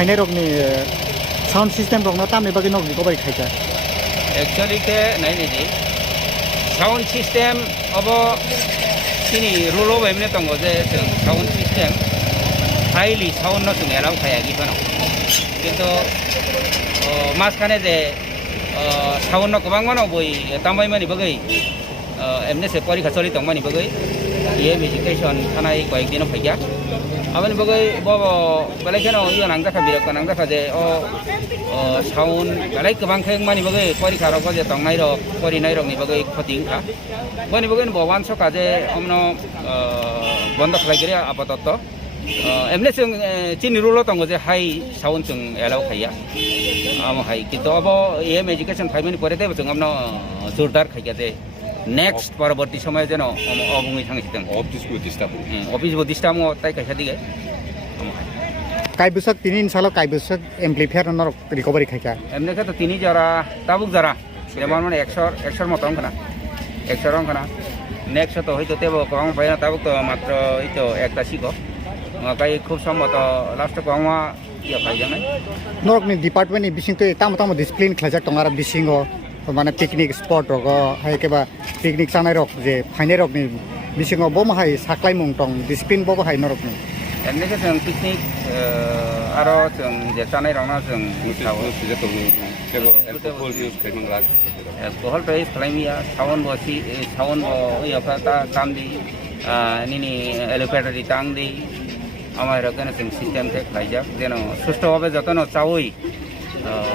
फाइनाय रकनि sound system रकनो तामनि बागै नगनि कबाय खायजा actually के नहीं नहीं साउंड सिस्टेम अब सिनी रूल ऑफ एमने तंगो जे साउंड सिस्टेम हाईली साउंड न तुम एलाउ खाया कि बनो किंतु मास खाने जे साउंड न कबांग बनो बोई तामबाई मानी बगै एमने से परीक्षा चली तंग मानी बगै ये एजुकेशन थाना कয়েক दिन फैया आमने बगै बबो बेलाय केनो यो नांजाखा बिराक नांजाखा जे साउंड बेलाय गोबां खें मानी बगै परीक्षा रक जे तंगनाय रक परिनाय रकनि बगै खतिंखा बनि बगै बवान सका जे हमनो बन्द खालायगिरि आपातत एमने जों चिनि रुल तंगो जे हाई साउंड जों एलाउ खाया आम हाई किन्तु अब एम एजुकेशन फाइमेनि परे देबो जों हमनो जोरदार खाया जे नेक्स्ट परवर्ती समय जेन अबुङै थांसिदों अफिस बदिस्टा मो ताइ खायसा दिगे काइबुसक तिनि इनसालो काइबुसक एम्प्लिफायर नरक रिकभारि खायजा एमने के तो तिनि जरा ताबुक जरा जेमन माने 100 मतम खना 100 रं खना नेक्स्ट तो हयतो तेबो कम बायना ताबुक तो मात्र इतो एकता सिको काई खूब सम्मत लास्ट कमा या फाइजानाय नरकनि डिपार्टमेन्टनि बिसिंतो ताम ताम डिसिप्लिन खायजा तंगारा बिसिंगो माने पिकनिक स्पट रक हाय केबा पिकनिक जानाय रक जे फाइनाय रकनि बिसिंगो बमहाय साख्लाय मुं दं डिसिप्लिन बमहाय नरकनि एमने के जों पिकनिक आरो जों जे जानाय रंना जों मिसावो एल्कोहल यूज खालामला एल्कोहल पे खालामिया सावन बसी सावन याफा ता तामदि निनि एलोपेटरी तांदि आमाय रकने जों सिस्टेम थे खायजा जेन सुस्थ भाबे जतन चावै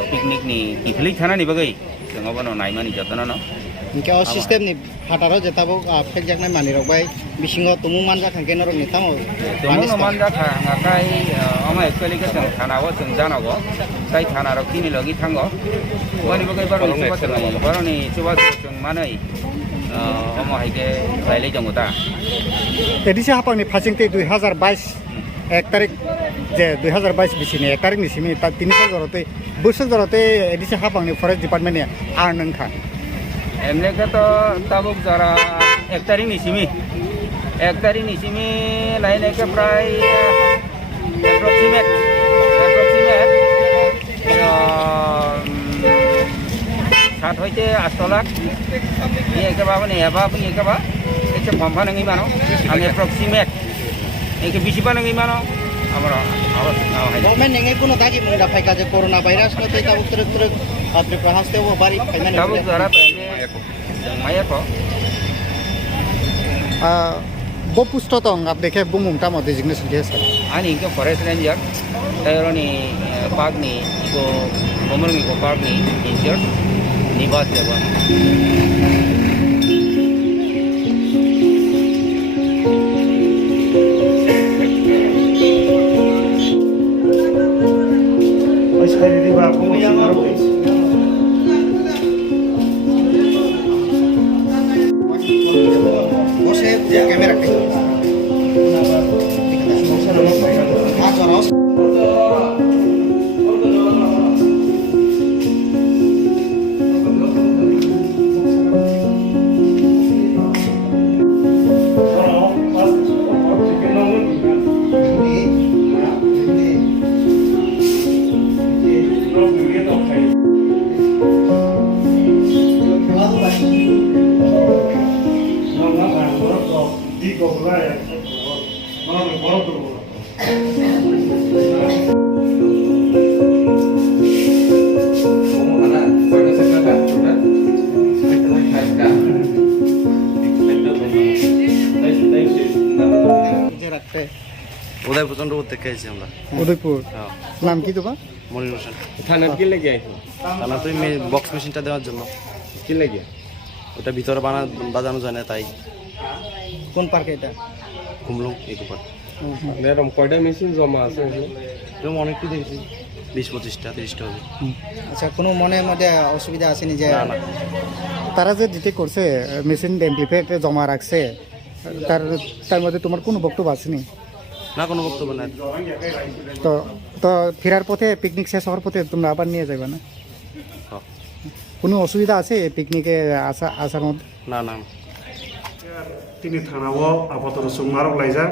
पिकनिक नि इफली थानानि बगै जों अबनो नायमानि जतन न इनके सिस्टेम नि फाटारो जेताबो फेक जाकनाय मानि रकबाय बिसिंगो तुमु मानजा थांके नरक नि तामो तुमु मानजा थांगाय आमा एक्चुअली के जों थानावो जों जानागो जाय थाना रखिनि लगि थांगो बनि बगै बारनि सुबा जों मानै आमा हायके फाइलै दङ दा एडिसि हापांनि फासिंते 2022 1 तारिख जे 2022 बिसिनि 1 तारिखनि सिमि ता 3 जरते बोसोर जरते एडिसि हापांनि फरेस्ट डिपार्टमेन्टनि आरनंखा एमने के तो ताबुक जरा 1 तारिख निसिमी लाइने के प्राय एप्रोक्सीमेट 7 হইতে 8 লাখ ये के बाबा ने एबा पनि के बा एसे फम्फा नङि मानो आं एप्रोक्सीमेट एके बिसिबा नङि मानो हमरा गभर्नमेन्ट नेङै कुनो दागि मुंडा फाइका जे कोरोना भाइरास न तै ताबुक तुरक अपने प्रहासते वो बारी फाइनाने ताबुक जरा पहले माया को बो पुस्तो तंग आप देखे बुमुम तामो डेजिग्नेशन के सर आणि इनके फॉरेस्ट रेंजर तयरोनी पार्कनी इको बमरंगी को पार्कनी इंचार्ज निवास देवा कैमरा उदय प्रचंड থেকে আইছি আমরা উদয়পুর নাম কি তোমার মনির হোসেন থানার কি লেগে আইছো থানা তো বক্স মেশিনটা দেওয়ার জন্য কি লেগে ওটা ভিতরে বাজানো যায় না তাই কোন পার্কে এটা ঘুমলুম ইকো পার্ক এরকম কয়টা মেশিন জমা আছে এরকম অনেকটি দেখেছি 20-25টা 30টা হবে আচ্ছা কোনো মনে মধ্যে অসুবিধা আসেনি যে না না তারা যে দিতে করছে মেশিন এমপ্লিফায়ার জমা রাখছে তার মধ্যে তোমার কোনো বক্তব্য আসেনি না কোনো বক্তব্য নাই তো তো ফেরার পথে পিকনিক শেষ হওয়ার পথে তোমরা আবার নিয়ে যাবে না কোনো অসুবিধা আছে পিকনিকে আসার মধ্যে না না তিনি থানাও আপাতত সুমারক লাইজাক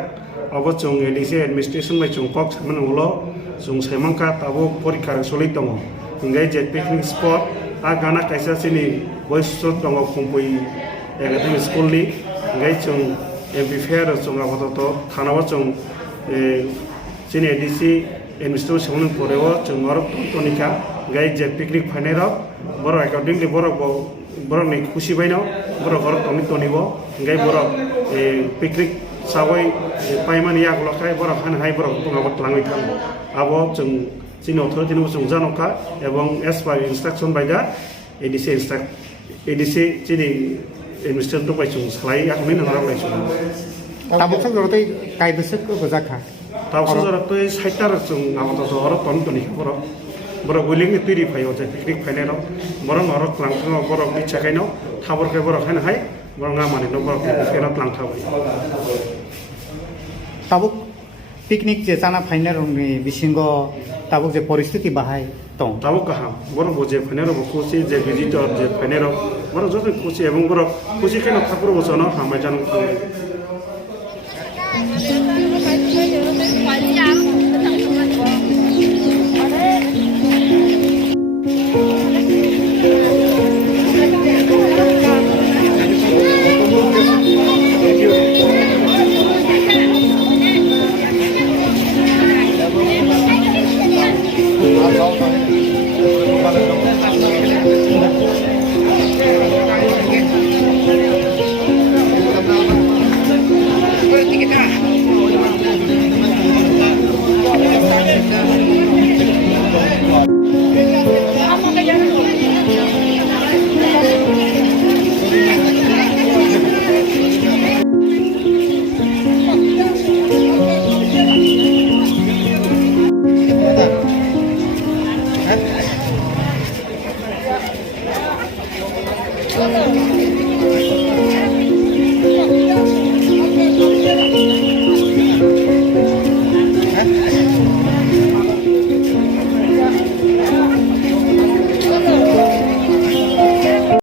अब जों एडिसि एडमिनिस्ट्रेशन बाय जों कक सामन उलो जों साइमांका ताबो परीक्षा सोलि दङ इंगाय जे पिकनिक स्पट आ गाना कायसा सिनि बयस दङ खम्पै एकाडेमिक स्कुलनि इंगाय जों एमपि फेयार जों आबोथ' थानाव जों सिनि एडिसि एडमिनिस्ट्रेटिव सेवनो परेव जों अरब टनिका गाय जे पिकनिक फाइनाल बर एकाउंटिंगलि बर नि खुशी बायनो बर अरब टनि टनिबो गाय बर पिकनिक सावै पाइमानि आगलखाय बर खान हाय बर तंगाबो लाङै थां आबो जों जोंनि अथ'रिटिनि जों जानोखा एवं एस पार इन्सट्राक्शन बायदा एडिसि जोंनि एडमिनिस्ट्रेटिव बाय जों सालाय आखुनि नङा रायसो ताबुक संजरतै काय बोसोरखौ बजाखा ताबुक संजरतै साइटार जों आबोथ' अरब टनि टनिका बर विलिंनि तैरि फायो जे पिकनिक फाइनालाव बर अरब लांथाङो बर मिथिखायनो थाबरखाय बर खान हाय बर गामानिनो बर फेराव लांथाबाय ताबुक पिकनिक जे जाना फाइनाल रंनि बिसिंगो ताबुक जे परिस्थिति बाहाय दं ताबुक गाहाम बर जे फाइनाल खुशी जे विजिटर जे फाइनाल बर जज खुशी एवं बर खुशी खान थापुर बसनो हामाय जानो